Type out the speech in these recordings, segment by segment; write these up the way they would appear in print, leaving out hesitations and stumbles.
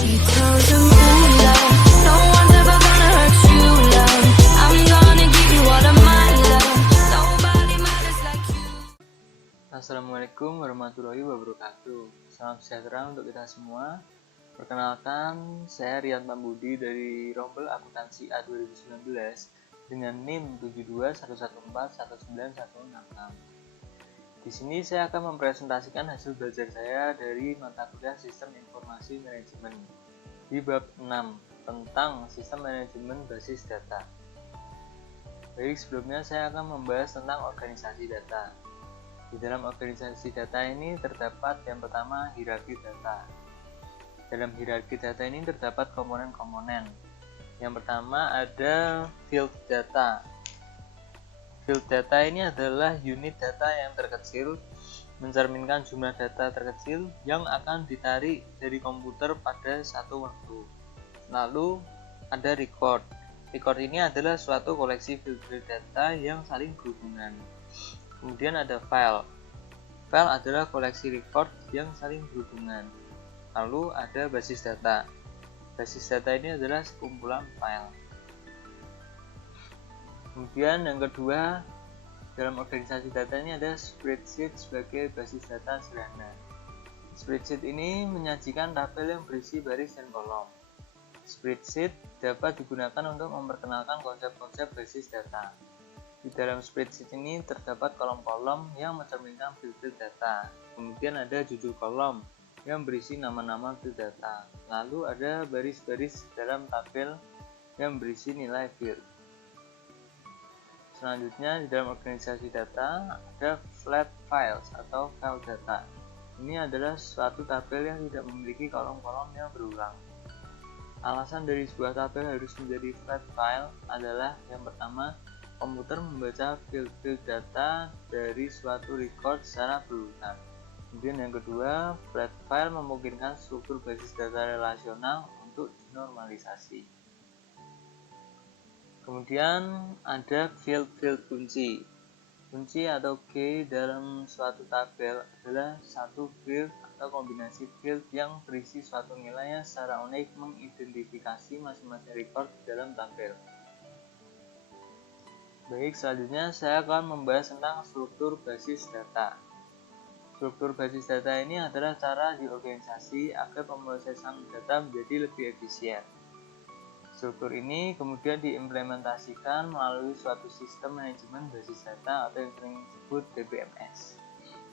She tells him, ooh, love, no one's ever gonna hurt you, love. I'm gonna give you all of my love. Nobody matters like you. Assalamualaikum warahmatullahi wabarakatuh. Salam sejahtera untuk kita semua. Perkenalkan, saya Rian Tambudi dari Rombel Akuntansi A 2019 dengan NIM 7211419166. Di sini saya akan mempresentasikan hasil belajar saya dari mata kuliah Sistem Informasi Manajemen di bab 6 tentang Sistem Manajemen Basis Data. Baik, sebelumnya saya akan membahas tentang organisasi data. Di dalam organisasi data ini terdapat yang pertama hierarki data. Dalam hierarki data ini terdapat komponen-komponen. Yang pertama ada field data. Field data ini adalah unit data yang terkecil, mencerminkan jumlah data terkecil yang akan ditarik dari komputer pada satu waktu. Lalu ada record. Record ini adalah suatu koleksi field data yang saling berhubungan. Kemudian ada file. File adalah koleksi record yang saling berhubungan. Lalu ada basis data. Basis data ini adalah sekumpulan file. Kemudian yang kedua, dalam organisasi data ini ada spreadsheet sebagai basis data sederhana. Spreadsheet ini menyajikan tabel yang berisi baris dan kolom. Spreadsheet dapat digunakan untuk memperkenalkan konsep-konsep basis data. Di dalam spreadsheet ini terdapat kolom-kolom yang mencerminkan field data. Kemudian ada judul kolom yang berisi nama-nama field data. Lalu ada baris-baris dalam tabel yang berisi nilai field. Selanjutnya di dalam organisasi data ada flat files atau file data. Ini adalah suatu tabel yang tidak memiliki kolom-kolom yang berulang. Alasan dari sebuah tabel harus menjadi flat file adalah yang pertama, komputer membaca field data dari suatu record secara berurutan. Kemudian yang kedua, flat file memungkinkan struktur basis data relasional untuk dinormalisasi. Kemudian ada field kunci. Kunci atau key dalam suatu tabel adalah satu field atau kombinasi field yang berisi suatu nilai yang secara unik mengidentifikasi masing-masing record di dalam tabel. Baik, selanjutnya saya akan membahas tentang struktur basis data. Struktur basis data ini adalah cara di organisasi agar pemrosesan data menjadi lebih efisien. Struktur ini kemudian diimplementasikan melalui suatu sistem manajemen basis data atau yang sering disebut DBMS.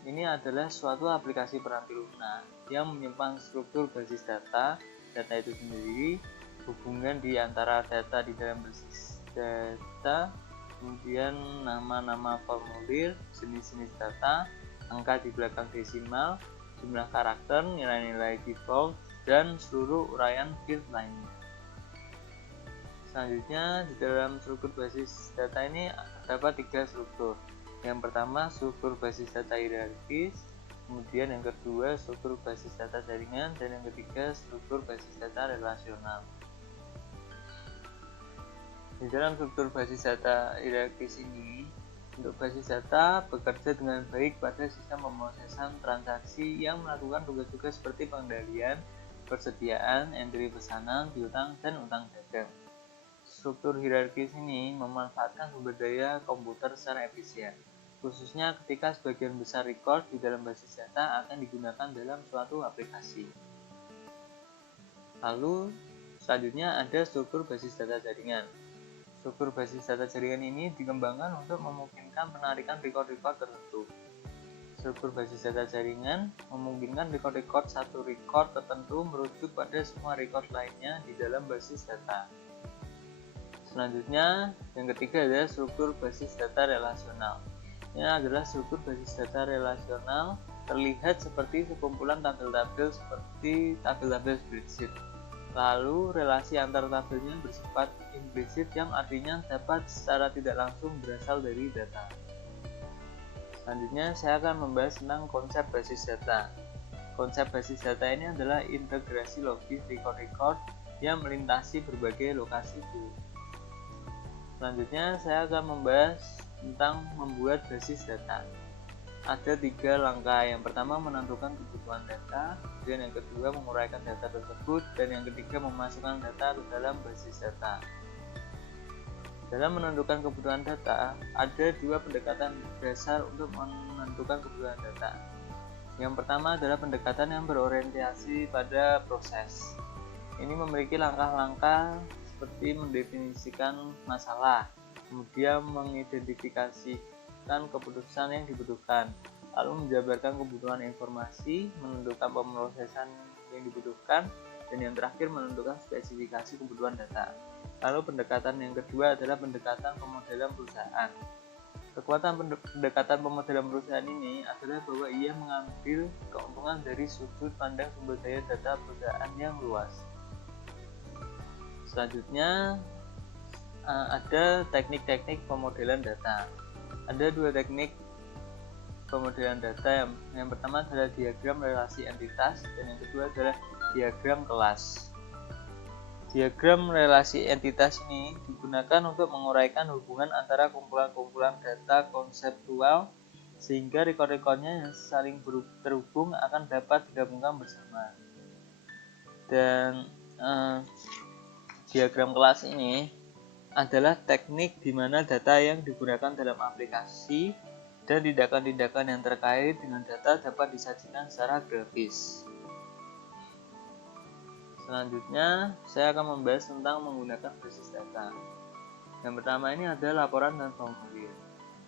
Ini adalah suatu aplikasi peranti lunak yang menyimpan struktur basis data itu sendiri, hubungan di antara data di dalam basis data, kemudian nama-nama formulir, jenis-jenis data, angka di belakang desimal, jumlah karakter, nilai-nilai default, dan seluruh uraian field lainnya. Selanjutnya di dalam struktur basis data ini terdapat tiga struktur. Yang pertama struktur basis data hierarkis, kemudian yang kedua struktur basis data jaringan, dan yang ketiga struktur basis data relasional. Di dalam struktur basis data hierarkis ini, untuk basis data bekerja dengan baik pada sistem pemrosesan transaksi yang melakukan tugas-tugas seperti pengendalian, persediaan, entry pesanan, piutang, dan utang dagang. Struktur hierarkis ini memanfaatkan sumber daya komputer secara efisien, khususnya ketika sebagian besar record di dalam basis data akan digunakan dalam suatu aplikasi. Lalu, selanjutnya ada struktur basis data jaringan. Struktur basis data jaringan ini dikembangkan untuk memungkinkan penarikan record-record tertentu. Struktur basis data jaringan memungkinkan record-record satu record tertentu merujuk pada semua record lainnya di dalam basis data. Selanjutnya, yang ketiga adalah struktur basis data relasional. Ini adalah struktur basis data relasional terlihat seperti sekumpulan tabel-tabel seperti tabel-tabel spreadsheet. Lalu relasi antar tabelnya bersifat implisit yang artinya dapat secara tidak langsung berasal dari data. Selanjutnya saya akan membahas tentang konsep basis data. Konsep basis data ini adalah integrasi logis record-record yang melintasi berbagai lokasi field. Selanjutnya saya akan membahas tentang membuat basis data. ada 3 langkah. Yang pertama menentukan kebutuhan data, kemudian yang kedua menguraikan data tersebut, dan yang ketiga memasukkan data ke dalam basis data. Dalam menentukan kebutuhan data, ada 2 pendekatan dasar untuk menentukan kebutuhan data. Yang pertama adalah pendekatan yang berorientasi pada proses. Ini memiliki langkah-langkah seperti mendefinisikan masalah, kemudian mengidentifikasikan keputusan yang dibutuhkan, lalu menjabarkan kebutuhan informasi, menentukan pemrosesan yang dibutuhkan, dan yang terakhir menentukan spesifikasi kebutuhan data. Lalu pendekatan yang kedua adalah pendekatan pemodelan perusahaan. Kekuatan pendekatan pemodelan perusahaan ini adalah bahwa ia mengambil keuntungan dari sudut pandang sumber daya data perusahaan yang luas. Selanjutnya ada teknik-teknik pemodelan data. Ada 2 teknik pemodelan data. Yang pertama adalah diagram relasi entitas, dan yang kedua adalah diagram kelas. Diagram relasi entitas ini digunakan untuk menguraikan hubungan antara kumpulan-kumpulan data konseptual sehingga rekor-rekornya yang saling terhubung akan dapat digabungkan bersama. Dan diagram kelas ini adalah teknik di mana data yang digunakan dalam aplikasi dan tindakan-tindakan yang terkait dengan data dapat disajikan secara grafis. Selanjutnya, saya akan membahas tentang menggunakan basis data. Yang pertama ini ada laporan dan formulir.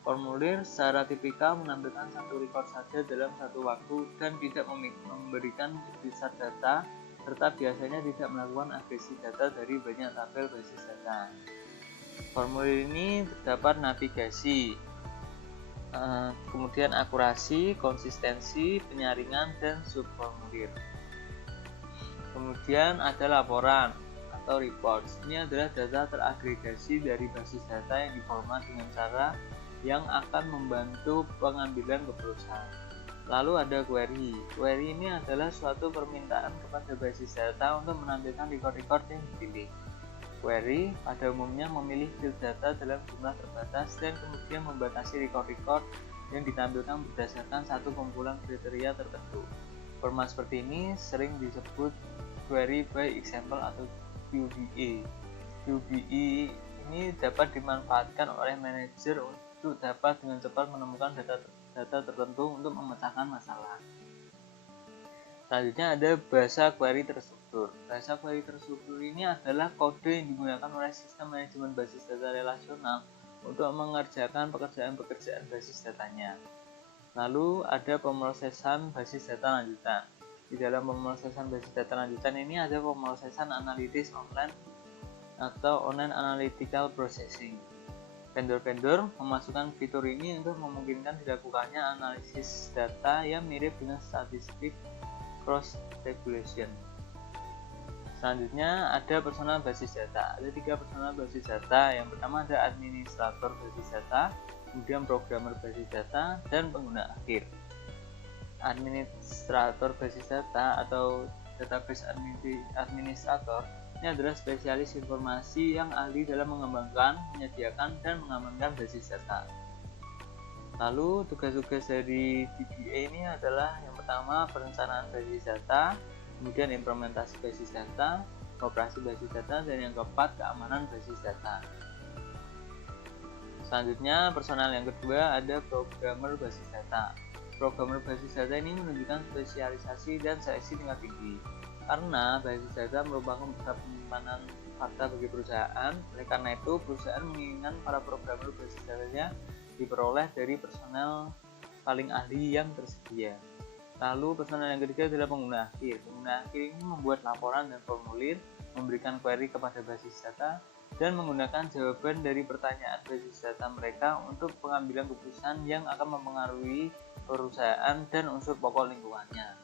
Formulir secara tipikal menampilkan satu rekor saja dalam satu waktu dan tidak memberikan pusat data, serta biasanya tidak melakukan agresi data dari banyak tabel basis data. Formulir ini terdapat navigasi, kemudian akurasi, konsistensi, penyaringan, dan subformulir. Kemudian ada laporan atau reports. Ini adalah data teragregasi dari basis data yang diformat dengan cara yang akan membantu pengambilan keputusan. Lalu ada query. Query ini adalah suatu permintaan kepada basis data untuk menampilkan record-record yang dipilih. Query pada umumnya memilih field data dalam jumlah terbatas dan kemudian membatasi record-record yang ditampilkan berdasarkan satu kumpulan kriteria tertentu. Format seperti ini sering disebut query by example atau QBE. QBE ini dapat dimanfaatkan oleh manajer untuk dapat dengan cepat menemukan data tertentu untuk memecahkan masalah. Selanjutnya ada bahasa query terstruktur. Bahasa query terstruktur ini adalah kode yang digunakan oleh sistem manajemen basis data relasional untuk mengerjakan pekerjaan-pekerjaan basis datanya. Lalu ada pemrosesan basis data lanjutan. Di dalam pemrosesan basis data lanjutan ini ada pemrosesan analitis online atau online analytical processing. Vendor-vendor memasukkan fitur ini untuk memungkinkan dilakukannya analisis data yang mirip dengan statistik cross-tabulation. Selanjutnya ada personal basis data. Ada 3 personal basis data. Yang pertama ada administrator basis data, kemudian programmer basis data, dan pengguna akhir. Administrator basis data atau database administrator ini adalah spesialis informasi yang ahli dalam mengembangkan, menyediakan, dan mengamankan basis data. Lalu tugas-tugas dari DBA ini adalah yang pertama perencanaan basis data, kemudian implementasi basis data, operasi basis data, dan yang keempat keamanan basis data. Selanjutnya personal yang kedua ada programmer basis data. Programmer basis data ini menunjukkan spesialisasi dan seleksi tingkat tinggi. Karena basis data merupakan pusat penyimpanan fakta bagi perusahaan, oleh karena itu perusahaan menginginkan para programmer basis datanya diperoleh dari personel paling ahli yang tersedia. Lalu personel yang ketiga adalah pengguna akhir. Pengguna akhir ini membuat laporan dan formulir, memberikan query kepada basis data, dan menggunakan jawaban dari pertanyaan basis data mereka untuk pengambilan keputusan yang akan mempengaruhi perusahaan dan unsur pokok lingkungannya.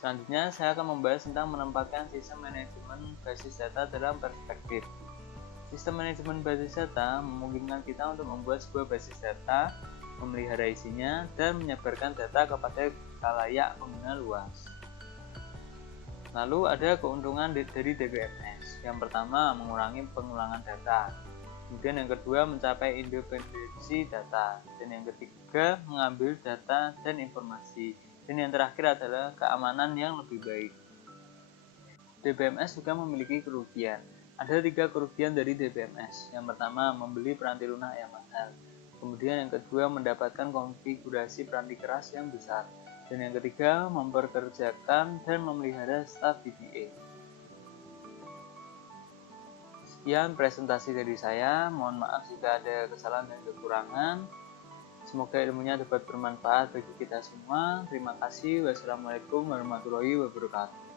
Selanjutnya saya akan membahas tentang menempatkan sistem manajemen basis data dalam perspektif. Sistem manajemen basis data memungkinkan kita untuk membuat sebuah basis data, memelihara isinya, dan menyebarkan data kepada khalayak pengguna luas. Lalu ada keuntungan dari DBMS. Yang pertama, mengurangi pengulangan data. Kemudian yang kedua, mencapai independensi data. Dan yang ketiga, mengambil data dan informasi. Dan yang terakhir adalah keamanan yang lebih baik. DBMS juga memiliki kerugian. Ada 3 kerugian dari DBMS. Yang pertama, membeli peranti lunak yang mahal. Kemudian yang kedua, mendapatkan konfigurasi peranti keras yang besar. Dan yang ketiga, memperkerjakan dan memelihara staf DBA. Sekian presentasi dari saya. Mohon maaf jika ada kesalahan dan kekurangan. Semoga ilmunya dapat bermanfaat bagi kita semua. Terima kasih. Wassalamualaikum warahmatullahi wabarakatuh.